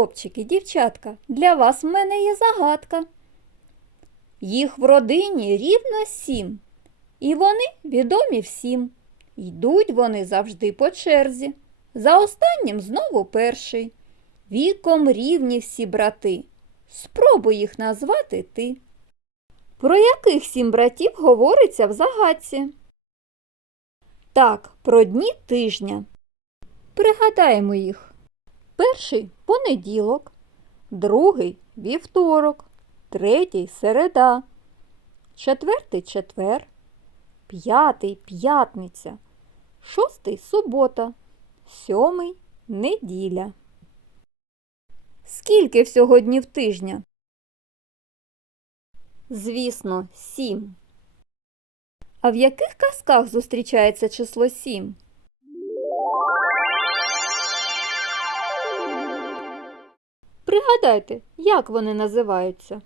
хлопчики, дівчатка, для вас в мене є загадка. Їх в родині рівно сім, і вони відомі всім. Йдуть вони завжди по черзі. За останнім знову перший. Віком рівні всі брати. Спробуй їх назвати ти. Про яких сім братів говориться в загадці? Так, про дні тижня. Пригадаємо їх. Перший понеділок, другий вівторок, третій середа, четвертий четвер, п'ятий п'ятниця, шостий субота, сьомий неділя. Скільки всього днів тижня? Звісно, сім. А в яких казках зустрічається число сім? Пригадайте, як вони називаються.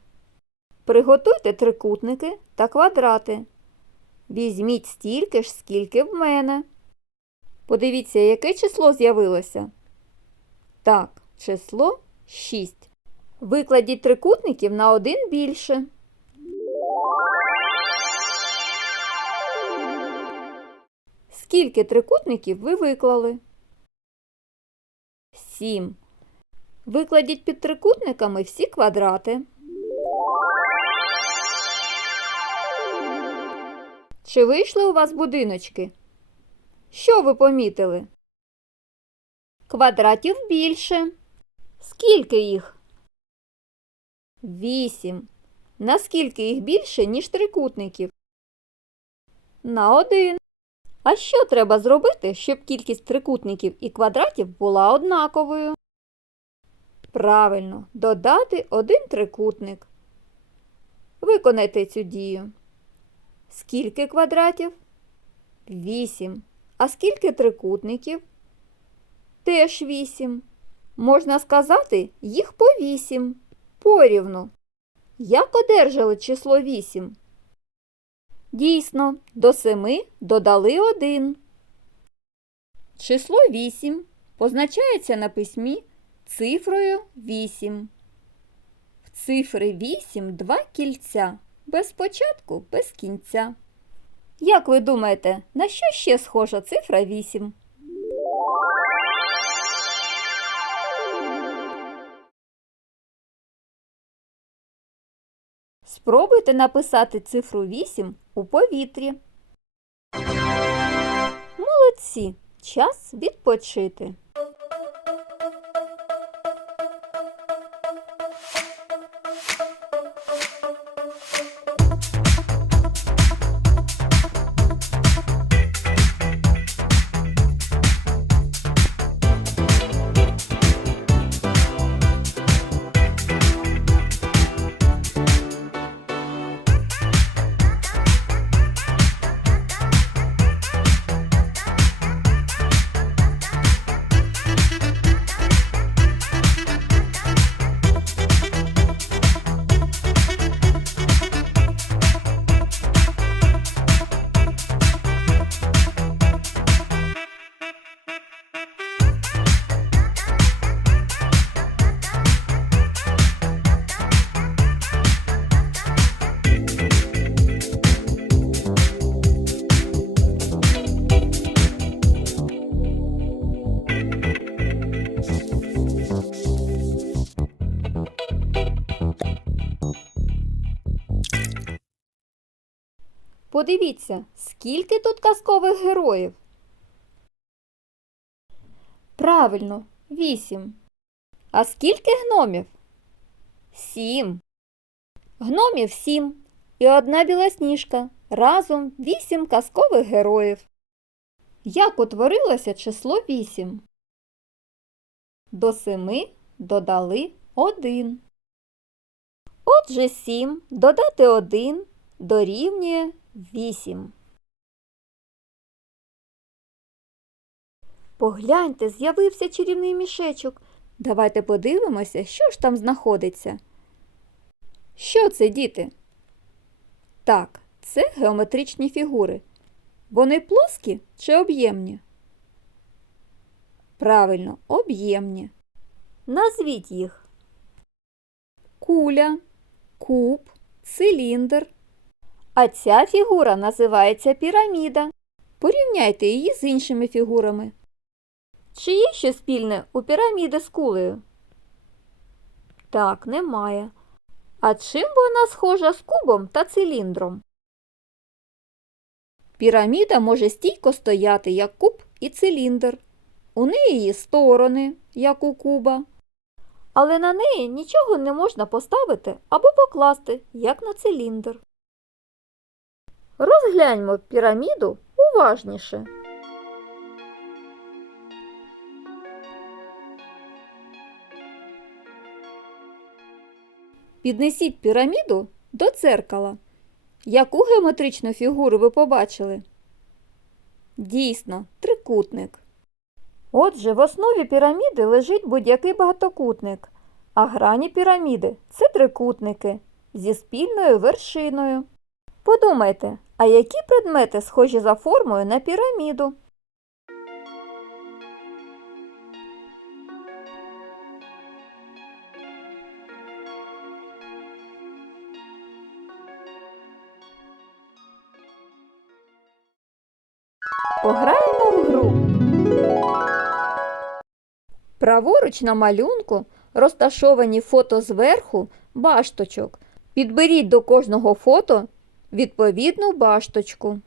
Приготуйте трикутники та квадрати. Візьміть стільки ж, скільки в мене. Подивіться, яке число з'явилося. Так, число 6. Викладіть трикутників на один більше. Скільки трикутників ви виклали? Сім. Викладіть під трикутниками всі квадрати. Чи вийшли у вас будиночки? Що ви помітили? Квадратів більше. Скільки їх? Вісім. Наскільки їх більше, ніж трикутників? На один. А що треба зробити, щоб кількість трикутників і квадратів була однаковою? Правильно, додати один трикутник. Виконайте цю дію. Скільки квадратів? Вісім. А скільки трикутників? Теж вісім. Можна сказати, їх по вісім. Порівну. Як одержали число вісім? Дійсно, до семи додали один. Число 8 позначається на письмі цифрою 8. В цифри 8 два кільця. Без початку, без кінця. Як ви думаєте, на що ще схожа цифра 8? Спробуйте написати цифру 8 у повітрі. Молодці! Час відпочити. Подивіться, скільки тут казкових героїв. Правильно, вісім. А скільки гномів? Сім. Гномів сім і одна білосніжка. Разом вісім казкових героїв. Як утворилося число вісім? До семи додали один. Отже, сім додати один дорівнює 8. Погляньте, з'явився чарівний мішечок. Давайте подивимося, що ж там знаходиться. Що це, діти? Так, це геометричні фігури. Вони плоскі чи об'ємні? Правильно, об'ємні. Назвіть їх. Куля, куб, циліндр. А ця фігура називається піраміда. Порівняйте її з іншими фігурами. Чи є щось спільне у піраміди з кулею? Так, немає. А чим вона схожа з кубом та циліндром? Піраміда може стійко стояти, як куб і циліндр. У неї сторони, як у куба. Але на неї нічого не можна поставити або покласти, як на циліндр. Розгляньмо піраміду уважніше. Піднесіть піраміду до дзеркала. Яку геометричну фігуру ви побачили? Дійсно, трикутник. Отже, в основі піраміди лежить будь-який багатокутник, а грані піраміди це трикутники зі спільною вершиною. Подумайте, а які предмети схожі за формою на піраміду? Пограємо в гру. Праворуч на малюнку розташовані фото зверху башточок. Підберіть до кожного фото відповідну башточку.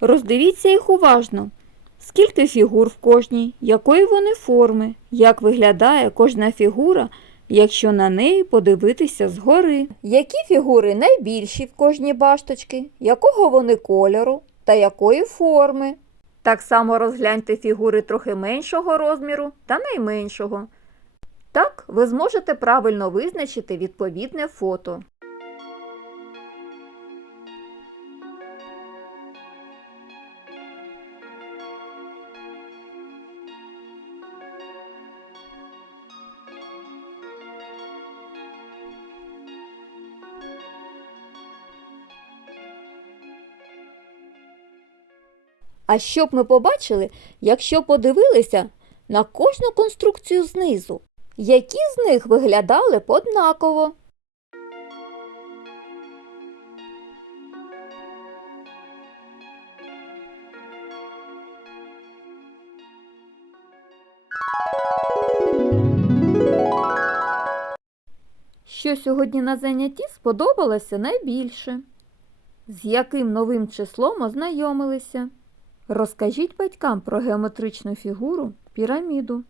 Роздивіться їх уважно. Скільки фігур в кожній, якої вони форми, як виглядає кожна фігура, якщо на неї подивитися згори. Які фігури найбільші в кожній башточці, якого вони кольору та якої форми. Так само розгляньте фігури трохи меншого розміру та найменшого. Так ви зможете правильно визначити відповідне фото. А що б ми побачили, якщо подивилися на кожну конструкцію знизу? Які з них виглядали б однаково? Що сьогодні на занятті сподобалося найбільше? З яким новим числом ознайомилися? Розкажіть батькам про геометричну фігуру піраміду.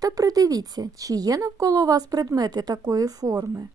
Та придивіться, чи є навколо вас предмети такої форми.